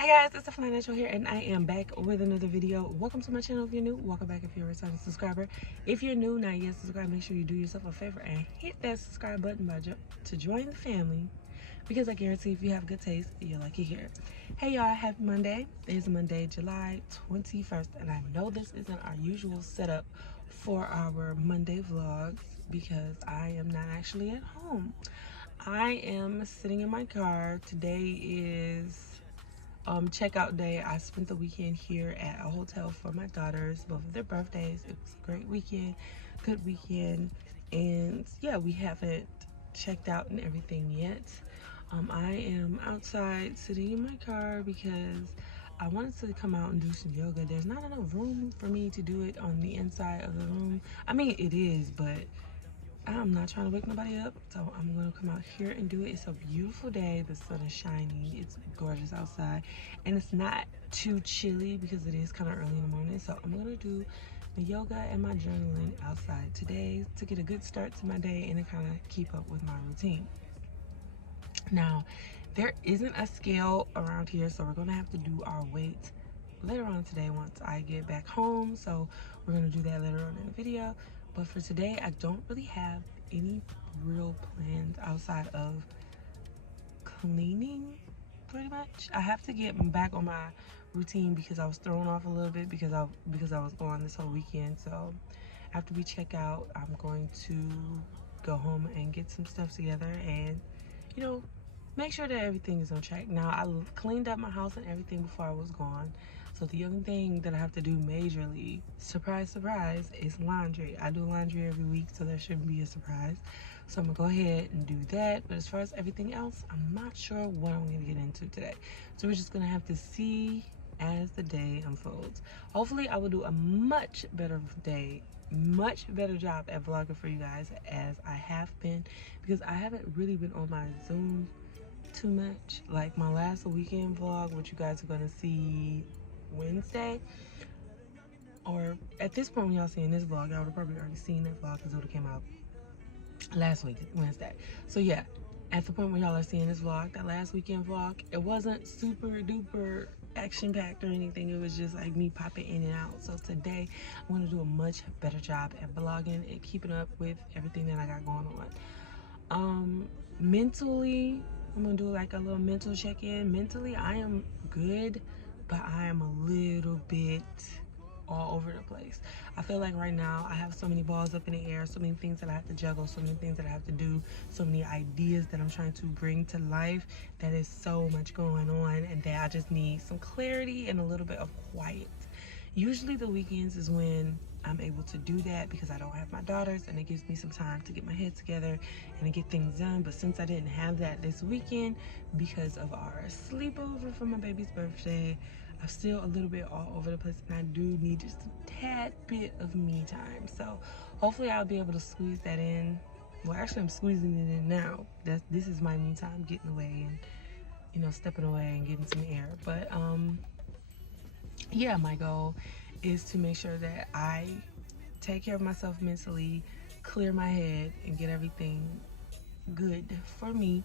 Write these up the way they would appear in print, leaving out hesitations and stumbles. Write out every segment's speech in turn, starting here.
Hey guys, it's the Flyness here, and I am back with another video. Welcome to my channel if you're new. Welcome back if you're a returning subscriber. If you're new, not yet subscribed, make sure you do yourself a favor and hit that subscribe button to join the family, because I guarantee if you have good taste, you'll like it here. Hey y'all, happy Monday. It is Monday, July 21st, and I know this isn't our usual setup for our Monday vlogs because I am not actually at home. I am sitting in my car. Today is checkout day. I spent the weekend here at a hotel for my daughters, both of their birthdays. It was a great weekend, good weekend, and yeah, we haven't checked out and everything yet. I am outside sitting in my car because I wanted to come out and do some yoga. There's not enough room for me to do it on the inside of the room. I mean, it is, but I'm not trying to wake nobody up, so I'm gonna come out here and do it. It's a beautiful day. The sun is shining. It's gorgeous outside, and it's not too chilly because it is kind of early in the morning. So I'm gonna do the yoga and my journaling outside today to get a good start to my day and to kind of keep up with my routine. Now, there isn't a scale around here, so we're gonna have to do our weight later on today once I get back home. So we're gonna do that later on in the video. But for today, I don't really have any real plans outside of cleaning, pretty much. I have to get back on my routine because I was thrown off a little bit because I was gone this whole weekend. So after we check out, I'm going to go home and get some stuff together and, you know, make sure that everything is on track. Now, I cleaned up my house and everything before I was gone. So the only thing that I have to do majorly, surprise, surprise, is laundry. I do laundry every week, so that shouldn't be a surprise. So I'm gonna go ahead and do that. But as far as everything else, I'm not sure what I'm gonna get into today. So we're just gonna have to see as the day unfolds. Hopefully I will do a much better job at vlogging for you guys as I have been, because I haven't really been on my Zoom too much. Like my last weekend vlog, which you guys are gonna see Wednesday, or at this point when y'all seeing this vlog, y'all would have probably already seen that vlog because it would have came out last week, Wednesday. So yeah, at the point when y'all are seeing this vlog, that last weekend vlog, it wasn't super duper action packed or anything. It was just like me popping in and out. So today I'm gonna do a much better job at vlogging and keeping up with everything that I got going on. Mentally, I'm gonna do like a little mental check-in. Mentally, I am good, but I am a little bit all over the place. I feel like right now I have so many balls up in the air, so many things that I have to juggle, so many things that I have to do, so many ideas that I'm trying to bring to life. That is so much going on, and that I just need some clarity and a little bit of quiet. Usually the weekends is when I'm able to do that because I don't have my daughters, and it gives me some time to get my head together and to get things done. But since I didn't have that this weekend because of our sleepover for my baby's birthday, I'm still a little bit all over the place, and I do need just a tad bit of me time. So hopefully I'll be able to squeeze that in. Well, actually I'm squeezing it in now. This is my me time, getting away and, you know, stepping away and getting some air. But yeah, my goal is to make sure that I take care of myself mentally, clear my head, and get everything good for me.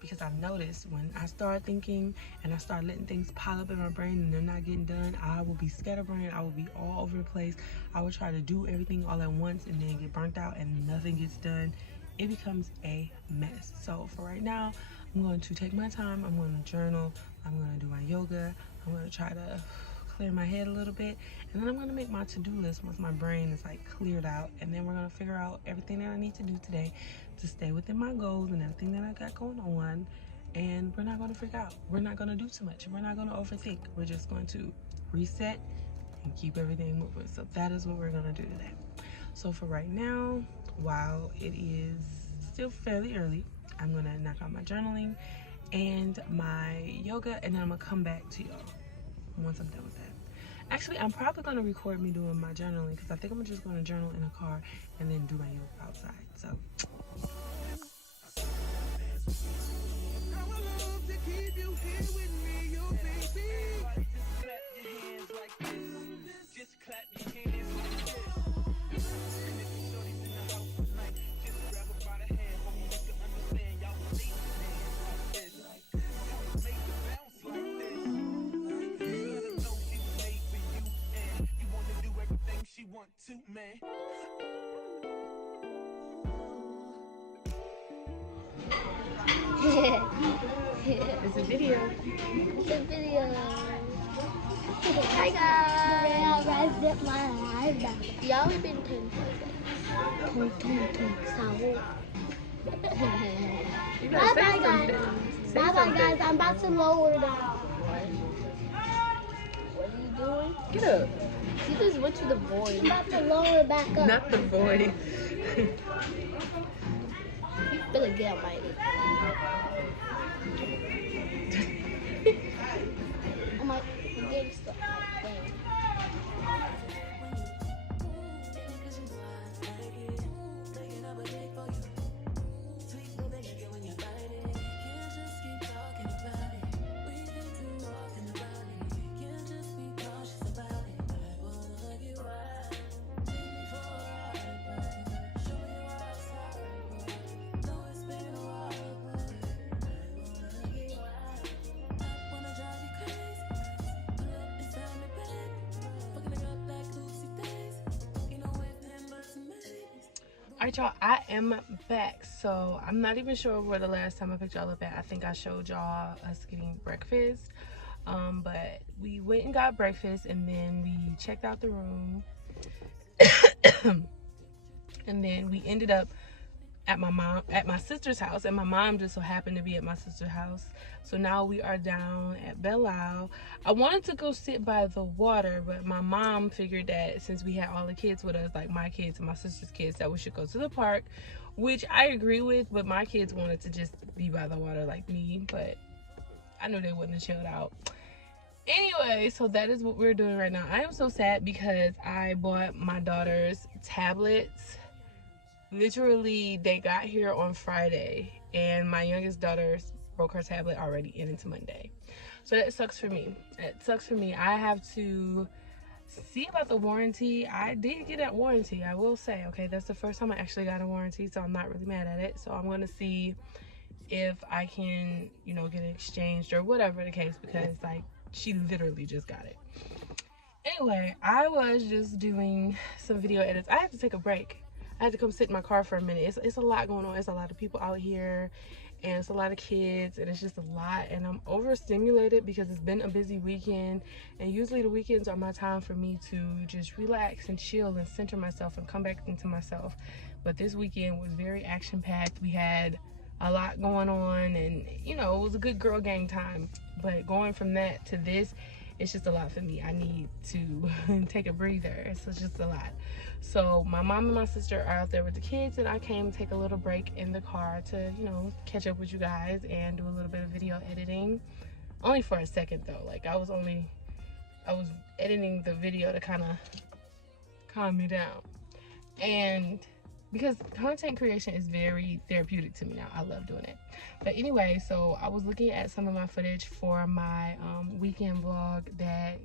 Because I've noticed when I start thinking and I start letting things pile up in my brain and they're not getting done, I will be scatterbrained. I will be all over the place. I will try to do everything all at once and then get burnt out and nothing gets done. It becomes a mess. So for right now, I'm going to take my time. I'm going to journal. I'm going to do my yoga. I'm going to try to clear my head a little bit, and then I'm going to make my to-do list once my brain is like cleared out, and then we're going to figure out everything that I need to do today to stay within my goals and everything that I got going on. And we're not going to freak out. We're not going to do too much. We're not going to overthink. We're just going to reset and keep everything moving. So that is what we're going to do today. So for right now, while it is still fairly early, I'm going to knock out my journaling and my yoga, and then I'm going to come back to y'all once I'm done with that. Actually, I'm probably going to record me doing my journaling because I think I'm just going to journal in a car and then do my yoga outside. So It's a video. It's a video. Hi guys. Y'all have been 10 Bye bye guys. Bye bye guys. I'm about to lower down. What are you doing? Get up. You just went to the void. I'm about to lower it back up. Not the void. You better get out my I'm like, you're getting stuck. Alright y'all, I am back. So I'm not even sure where the last time I picked y'all up at. I think I showed y'all us getting breakfast. But we went and got breakfast and then we checked out the room. And then we ended up at my sister's house, and my mom just so happened to be at my sister's house. So now we are down at Belle Isle. I wanted to go sit by the water, but my mom figured that since we had all the kids with us, like my kids and my sister's kids, that we should go to the park, which I agree with, but my kids wanted to just be by the water like me, but I knew they wouldn't have chilled out. Anyway, so that is what we're doing right now. I am so sad because I bought my daughter's tablets. Literally, they got here on Friday, and my youngest daughter broke her tablet already and into Monday. So that sucks for me. It sucks for me. I have to see about the warranty. I did get that warranty, I will say. Okay, that's the first time I actually got a warranty, so I'm not really mad at it. So I'm going to see if I can, you know, get it exchanged or whatever the case, because, like, she literally just got it. Anyway, I was just doing some video edits. I had to take a break. I had to come sit in my car for a minute. It's a lot going on. It's a lot of people out here, and it's a lot of kids, and it's just a lot, and I'm overstimulated because it's been a busy weekend, and usually the weekends are my time for me to just relax and chill and center myself and come back into myself. But this weekend was very action-packed. We had a lot going on, and you know, it was a good girl gang time. But going from that to this, it's just a lot for me. I need to take a breather. It's just a lot. So my mom and my sister are out there with the kids, and I came to take a little break in the car to, you know, catch up with you guys and do a little bit of video editing. Only for a second though. Like I was editing the video to kind of calm me down. And because content creation is very therapeutic to me now. I love doing it. But anyway, so I was looking at some of my footage for my weekend vlog that,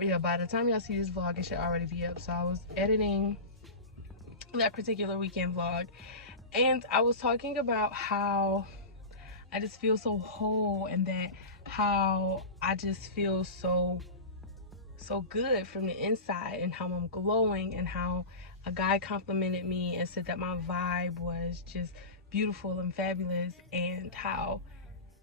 yeah, by the time y'all see this vlog, it should already be up. So I was editing that particular weekend vlog, and I was talking about how I just feel so whole, and that how I just feel so good from the inside, and how I'm glowing, and how a guy complimented me and said that my vibe was just beautiful and fabulous, and how,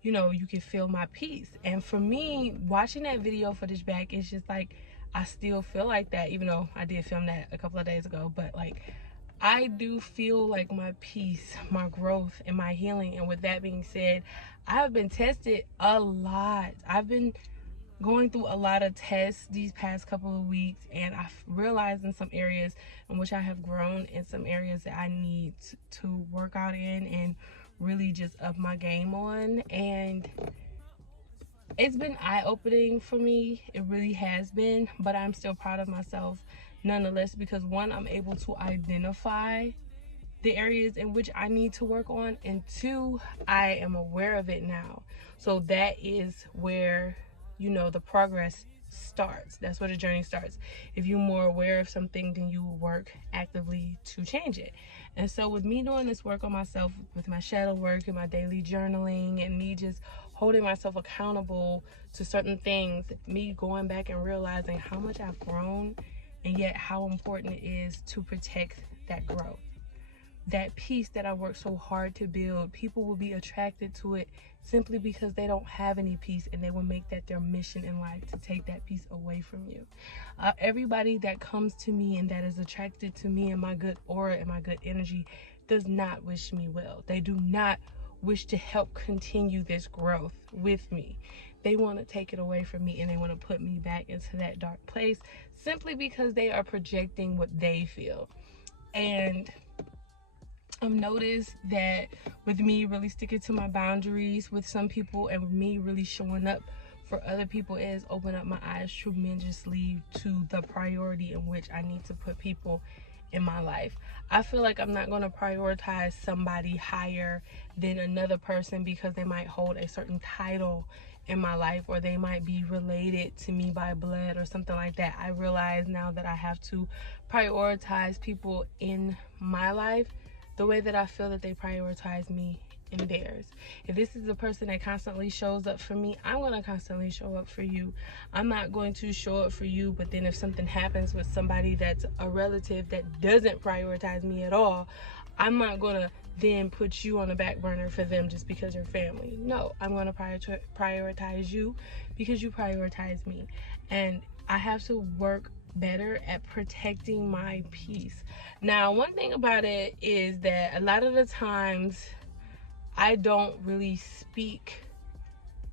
you know, you can feel my peace. And for me, watching that video footage back, it's just like I still feel like that, even though I did film that a couple of days ago. But like, I do feel like my peace, my growth, and my healing. And with that being said, I have been tested a lot. I've been going through a lot of tests these past couple of weeks, and I've realized in some areas in which I have grown, in some areas that I need to work out in and really just up my game on. And it's been eye-opening for me. It really has been, but I'm still proud of myself nonetheless, because one, I'm able to identify the areas in which I need to work on, and two, I am aware of it now. So that is where, you know, the progress starts. That's where the journey starts. If you're more aware of something, then you will work actively to change it. And so with me doing this work on myself, with my shadow work and my daily journaling, and me just holding myself accountable to certain things, me going back and realizing how much I've grown, and yet how important it is to protect that growth. That peace that I worked so hard to build, people will be attracted to it simply because they don't have any peace, and they will make that their mission in life to take that peace away from you. Everybody that comes to me and that is attracted to me and my good aura and my good energy does not wish me well. They do not wish to help continue this growth with me. They want to take it away from me, and they want to put me back into that dark place simply because they are projecting what they feel. And I've noticed that with me really sticking to my boundaries with some people, and with me really showing up for other people, it has opened up my eyes tremendously to the priority in which I need to put people in my life. I feel like I'm not going to prioritize somebody higher than another person because they might hold a certain title in my life, or they might be related to me by blood or something like that. I realize now that I have to prioritize people in my life the way that I feel that they prioritize me in theirs. If this is a person that constantly shows up for me, I'm going to constantly show up for you. I'm not going to show up for you, but then if something happens with somebody that's a relative that doesn't prioritize me at all, I'm not going to then put you on the back burner for them just because you're family. No, I'm going to prioritize you because you prioritize me. And I have to work better at protecting my peace. Now, one thing about it is that a lot of the times I don't really speak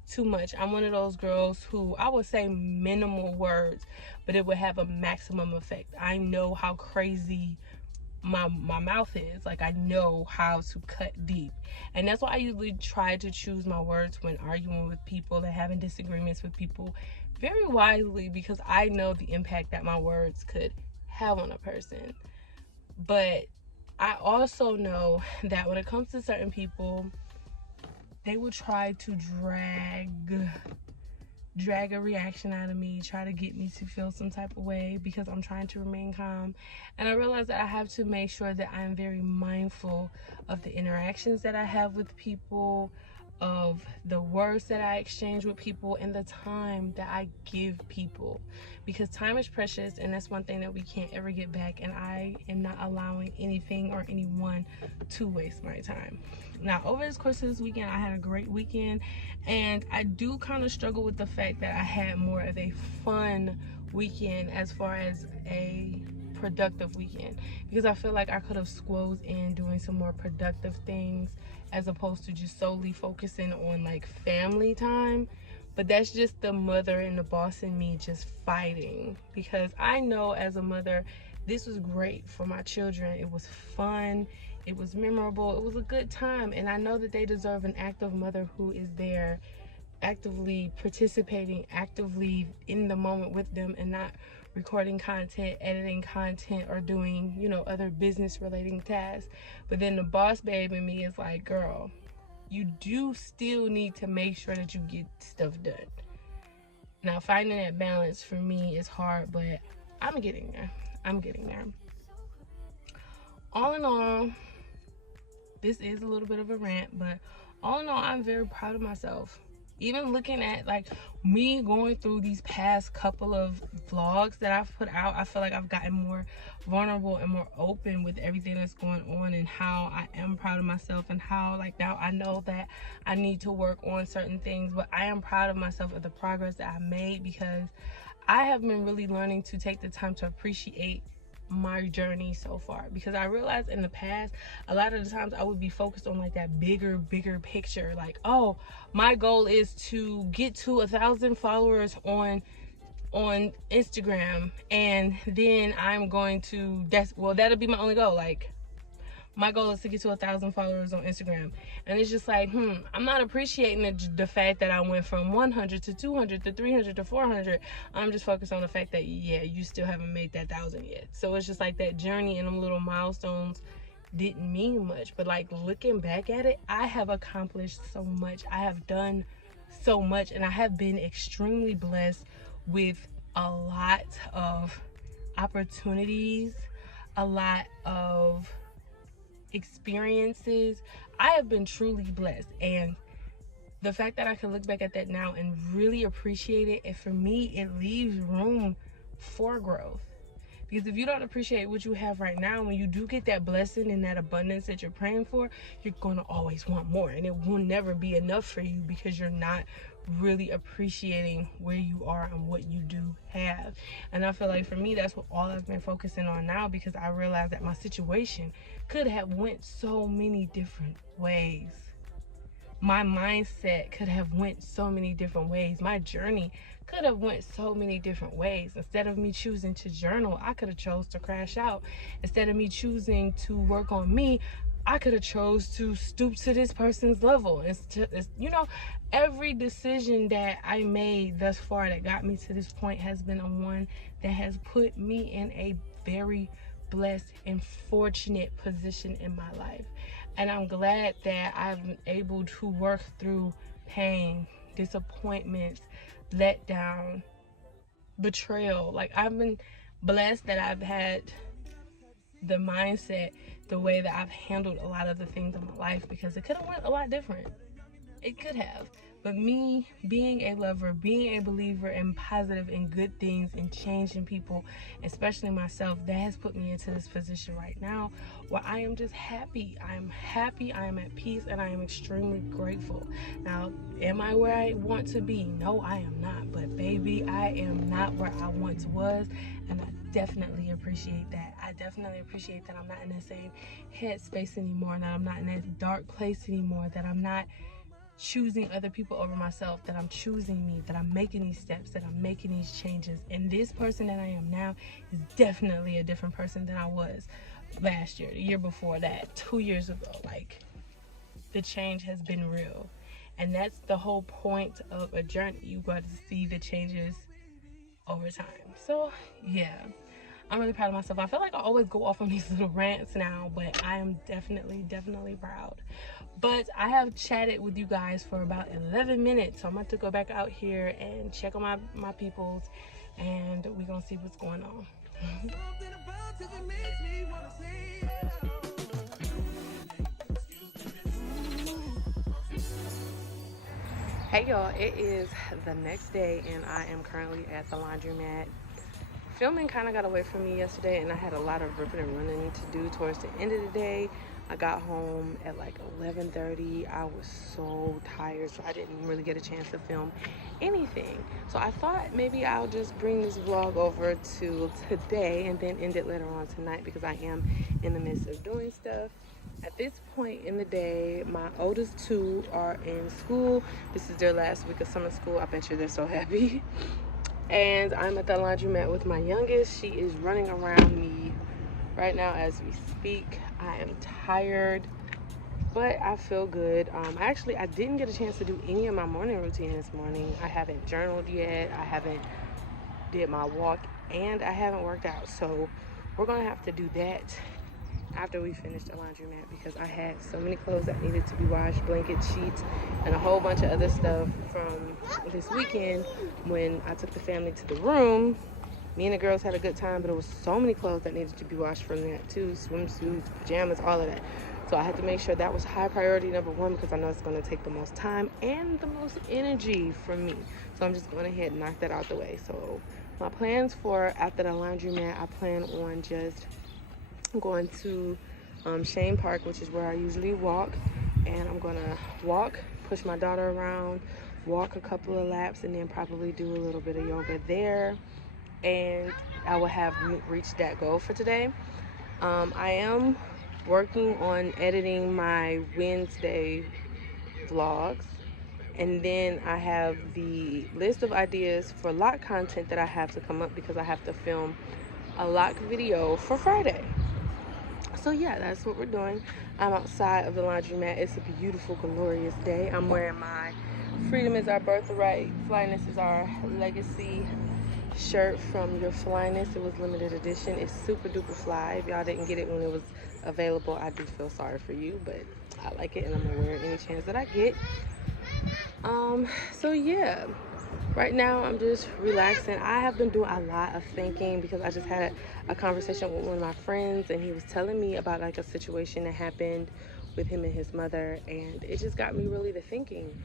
too much. I'm one of those girls who, I would say minimal words, but it would have a maximum effect. I know how crazy my mouth is. Like, I know how to cut deep, and that's why I usually try to choose my words when arguing with people and having disagreements with people very wisely, because I know the impact that my words could have on a person. But I also know that when it comes to certain people, they will try to drag a reaction out of me, try to get me to feel some type of way because I'm trying to remain calm. And I realize that I have to make sure that I'm very mindful of the interactions that I have with people, of the words that I exchange with people, and the time that I give people, because time is precious, and that's one thing that we can't ever get back, and I am not allowing anything or anyone to waste my time. Now, over this course of this weekend, I had a great weekend, and I do kind of struggle with the fact that I had more of a fun weekend as far as a productive weekend, because I feel like I could have squeezed in doing some more productive things as opposed to just solely focusing on like family time. But that's just the mother and the boss in me just fighting, because I know as a mother this was great for my children. It was fun, it was memorable, it was a good time, and I know that they deserve an active mother who is there actively participating, actively in the moment with them, and not recording content, editing content, or doing, you know, other business relating tasks. But then the boss babe in me is like, girl, you do still need to make sure that you get stuff done. Now, finding that balance for me is hard, but I'm getting there. All in all, this is a little bit of a rant, but all in all, I'm very proud of myself. Even looking at like me going through these past couple of vlogs that I've put out, I feel like I've gotten more vulnerable and more open with everything that's going on, and how I am proud of myself, and how like now I know that I need to work on certain things, but I am proud of myself of the progress that I made, because I have been really learning to take the time to appreciate my journey so far. Because I realized in the past, a lot of the times I would be focused on like that bigger picture, like, oh, my goal is to get to 1,000 followers on Instagram, and then I'm going to, that'll be my only goal. Like, my goal is to get to 1,000 followers on Instagram. And it's just like, I'm not appreciating the fact that I went from 100 to 200 to 300 to 400. I'm just focused on the fact that, yeah, you still haven't made that 1,000 yet. So it's just like that journey and them little milestones didn't mean much. But like, looking back at it, I have accomplished so much. I have done so much, and I have been extremely blessed with a lot of opportunities, a lot of experiences. I have been truly blessed, and the fact that I can look back at that now and really appreciate it, and for me, it leaves room for growth. Because if you don't appreciate what you have right now, when you do get that blessing and that abundance that you're praying for, you're going to always want more. And it will never be enough for you because you're not really appreciating where you are and what you do have. And I feel like for me, that's what all I've been focusing on now, because I realized that my situation could have went so many different ways. My mindset could have went so many different ways. My journey could have went so many different ways. Instead of me choosing to journal, I could have chose to crash out. Instead of me choosing to work on me, I could have chose to stoop to this person's level. You know, every decision that I made thus far that got me to this point has been one that has put me in a very blessed and fortunate position in my life. And I'm glad that I've been able to work through pain, disappointments, letdown, betrayal. Like, I've been blessed that I've had the mindset, the way that I've handled a lot of the things in my life, because it could have went a lot different. It could have. But me being a lover, being a believer in positive and good things and changing people, especially myself, that has put me into this position right now where I am just happy. I am happy, I am at peace, and I am extremely grateful. Now, am I where I want to be? No, I am not. But baby, I am not where I once was, and I definitely appreciate that. I definitely appreciate that I'm not in the same headspace anymore, that I'm not in that dark place anymore, that I'm not choosing other people over myself, that I'm choosing me, that I'm making these steps, that I'm making these changes. And this person that I am now is definitely a different person than I was last year, the year before that, 2 years ago. Like, the change has been real. And that's the whole point of a journey. You got to see the changes over time. So yeah, I'm really proud of myself. I feel like I always go off on these little rants now, but I am definitely proud. But I have chatted with you guys for about 11 minutes, so I'm about to go back out here and check on my peoples, and we're gonna see what's going on. Hey y'all, it is the next day and I am currently at the laundromat. Filming kind of got away from me yesterday, and I had a lot of ripping and running to do towards the end of the day. I got home at like 11:30. I was so tired, so I didn't really get a chance to film anything. So I thought maybe I'll just bring this vlog over to today and then end it later on tonight, because I am in the midst of doing stuff. At this point in the day, my oldest two are in school. This is their last week of summer school. I bet you they're so happy. And I'm at the laundromat with my youngest. She is running around me right now as we speak. I am tired, but I feel good. I didn't get a chance to do any of my morning routine this morning. I haven't journaled yet. I haven't did my walk, and I haven't worked out. So we're gonna have to do that after we finish the laundromat, because I had so many clothes that needed to be washed, blankets, sheets, and a whole bunch of other stuff from this weekend when I took the family to the room. Me and the girls had a good time, but it was so many clothes that needed to be washed from that too. Swimsuits, pajamas, all of that. So I had to make sure that was high priority number one, because I know it's going to take the most time and the most energy from me. So I'm just going ahead and knock that out the way. So my plans for after the laundromat, I plan on just going to Shane Park, which is where I usually walk, and I'm going to walk, push my daughter around, walk a couple of laps, and then probably do a little bit of yoga there. And I will have reached that goal for today. I am working on editing my Wednesday vlogs, and then I have the list of ideas for Loc content that I have to come up, because I have to film a Loc video for Friday. So yeah, that's what we're doing. I'm outside of the laundromat. It's a beautiful, glorious day. I'm wearing my Freedom is Our Birthright, Flyness is Our Legacy shirt from your Flyness. It was limited edition. It's super duper fly. If y'all didn't get it when it was available, I do feel sorry for you, but I like it and I'm gonna wear it any chance that I get. So yeah, right now I'm just relaxing. I have been doing a lot of thinking because I just had a conversation with one of my friends, and he was telling me about like a situation that happened with him and his mother, and it just got me really to thinking.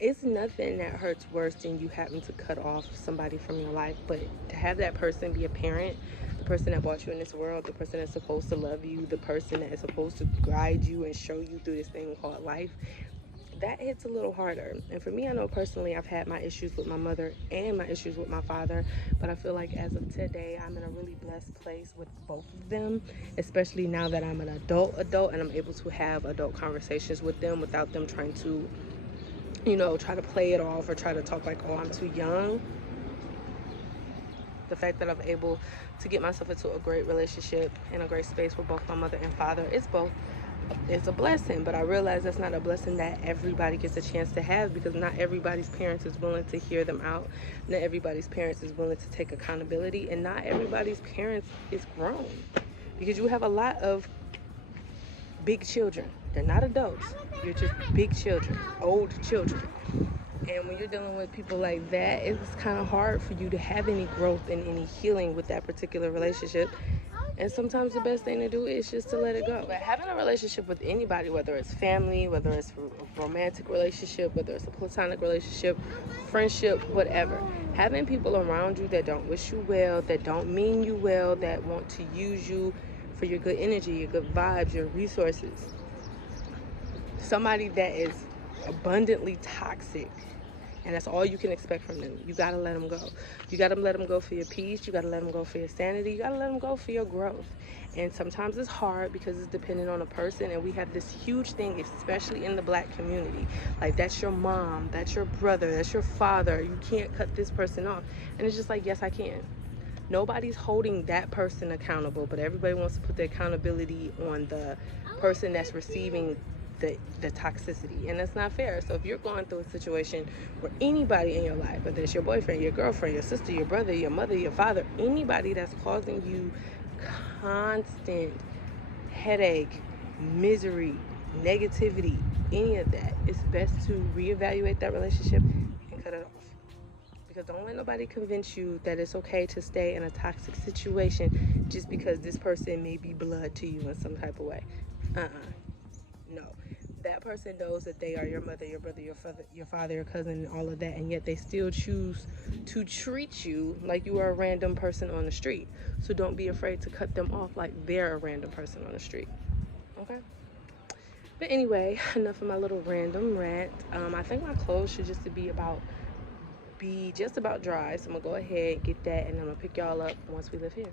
It's nothing that hurts worse than you having to cut off somebody from your life, but to have that person be a parent, the person that brought you in this world, the person that's supposed to love you, the person that is supposed to guide you and show you through this thing called life, that hits a little harder. And for me, I know personally I've had my issues with my mother and my issues with my father, but I feel like as of today I'm in a really blessed place with both of them, especially now that I'm an adult and I'm able to have adult conversations with them without them trying to, you know, try to play it off or try to talk like, oh, I'm too young. The fact that I'm able to get myself into a great relationship and a great space with both my mother and father, it's a blessing. But I realize that's not a blessing that everybody gets a chance to have, because not everybody's parents is willing to hear them out. Not everybody's parents is willing to take accountability, and not everybody's parents is grown, because you have a lot of big children. They're not adults. You're just big children, old children. And when you're dealing with people like that, it's kind of hard for you to have any growth and any healing with that particular relationship. And sometimes the best thing to do is just to let it go. But having a relationship with anybody, whether it's family, whether it's a romantic relationship, whether it's a platonic relationship, friendship, whatever, having people around you that don't wish you well, that don't mean you well, that want to use you for your good energy, your good vibes, your resources. Somebody that is abundantly toxic, and that's all you can expect from them. You gotta let them go. You gotta let them go for your peace. You gotta let them go for your sanity. You gotta let them go for your growth. And sometimes it's hard because it's dependent on a person, and we have this huge thing, especially in the Black community. Like, that's your mom, that's your brother, that's your father. You can't cut this person off. And it's just like, yes, I can. Nobody's holding that person accountable, but everybody wants to put the accountability on the person that's receiving the toxicity, and that's not fair. So if you're going through a situation where anybody in your life, whether it's your boyfriend, your girlfriend, your sister, your brother, your mother, your father, anybody that's causing you constant headache, misery, negativity, any of that, it's best to reevaluate that relationship and cut it off. Because don't let nobody convince you that it's okay to stay in a toxic situation just because this person may be blood to you in some type of way. No. That person knows that they are your mother, your brother, your father, your cousin, and all of that, and yet they still choose to treat you like you are a random person on the street. So don't be afraid to cut them off like they're a random person on the street. Okay? But anyway, enough of my little random rant. I think my clothes should just be just about dry, so I'm gonna go ahead and get that, and I'm gonna pick y'all up once we live here.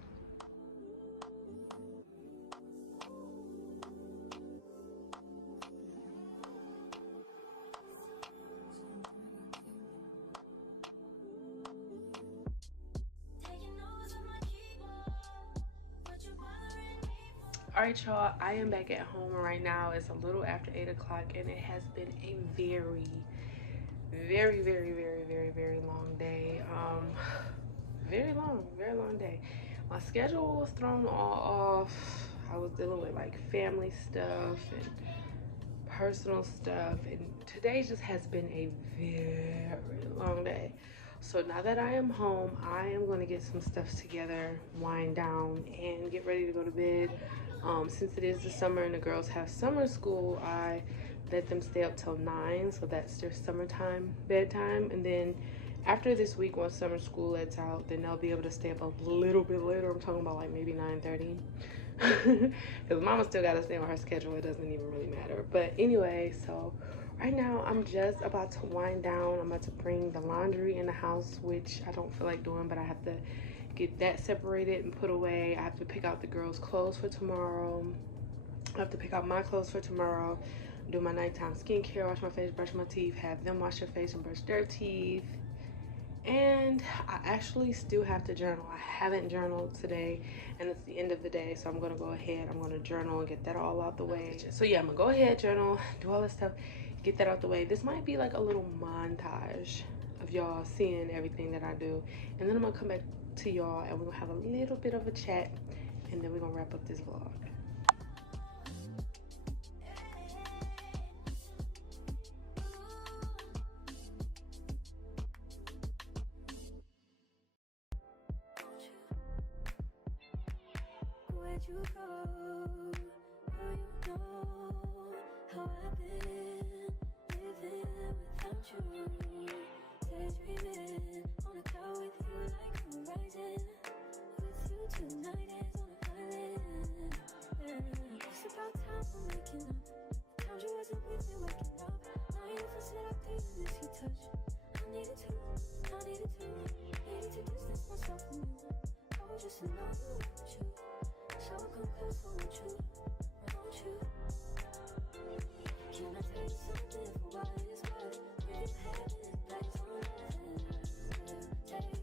All right, y'all, I am back at home right now. It's a little after 8 o'clock, and it has been a very, very, very, very, very, very long day. Very long day. My schedule was thrown all off. I was dealing with like family stuff and personal stuff, and today just has been a very long day. So now that I am home, I am going to get some stuff together, wind down, and get ready to go to bed. Since it is the summer and the girls have summer school, I let them stay up till 9, so that's their summertime bedtime. And then after this week, once summer school lets out, then they'll be able to stay up a little bit later. I'm talking about like maybe 9:30. Because mama still got to stay on her schedule. It doesn't even really matter. But anyway, so right now I'm just about to wind down. I'm about to bring the laundry in the house, which I don't feel like doing, but I have to get that separated and put away. I have to pick out the girls' clothes for tomorrow. I have to pick out my clothes for tomorrow, do my nighttime skincare, wash my face, brush my teeth, have them wash their face and brush their teeth. And I actually still have to journal. I haven't journaled today, and it's the end of the day, so I'm gonna go ahead, I'm gonna journal and get that all out the way. So yeah, I'm gonna go ahead, journal, do all this stuff, get that out the way. This might be like a little montage of y'all seeing everything that I do, and then I'm gonna come back to y'all and we're gonna have a little bit of a chat, and then we're gonna wrap up this vlog. you go? Girl, you know how I've been living without you. Daydreaming on a cloud with you like horizon. With you tonight is on an island. Yeah. It's about time we're waking up. Found you wasn't with me waking up. Now you for said I didn't miss your touch. I needed to distance myself from you. Oh, just to know you want you. So I'll come close, I want you. Can I tell you something for what it's worth? If you have it, place on earth. Take you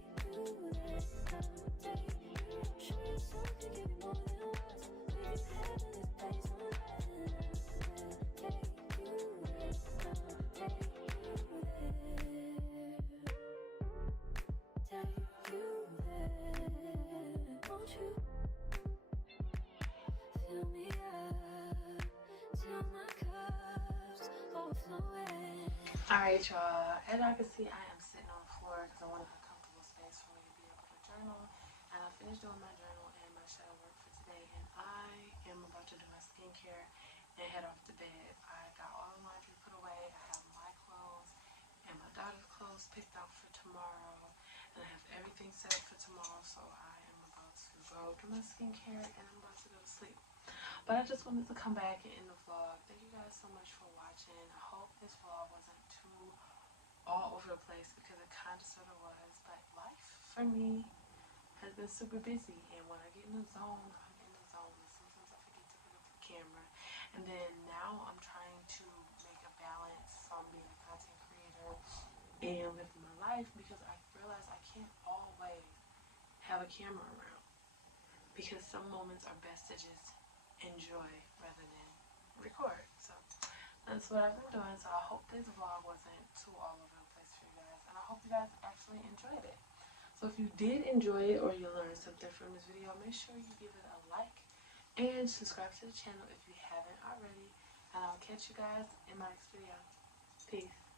there, I'll take you. Show you something, give you more than words. If you have it, place on earth. Take you there, I'll take you there. Take you there, won't you? Fill me up till my cup's overflowing. Alright, y'all. As I can see, I am sitting on the floor because I wanted a comfortable space for me to be able to journal. And I finished doing my journal and my shadow work for today. And I am about to do my skincare and head off to bed. I got all the laundry put away. I have my clothes and my daughter's clothes picked out for tomorrow. And I have everything set up for tomorrow. So I am about to go do my skincare and I'm about to go to sleep. But I just wanted to come back and end the vlog. Thank you guys so much for watching. I hope this vlog wasn't too all over the place because it kind of sort of was. But life for me has been super busy. And when I get in the zone, I'm in the zone. And sometimes I forget to pick up the camera. And then now I'm trying to make a balance from being a content creator and living my life because I realize I can't always have a camera around. Because some moments are best to just enjoy rather than record. So that's what I've been doing. So I hope this vlog wasn't too all over the place for you guys. And I hope you guys actually enjoyed it. So if you did enjoy it or you learned something from this video, make sure you give it a like and subscribe to the channel if you haven't already. And I'll catch you guys in my next video. Peace.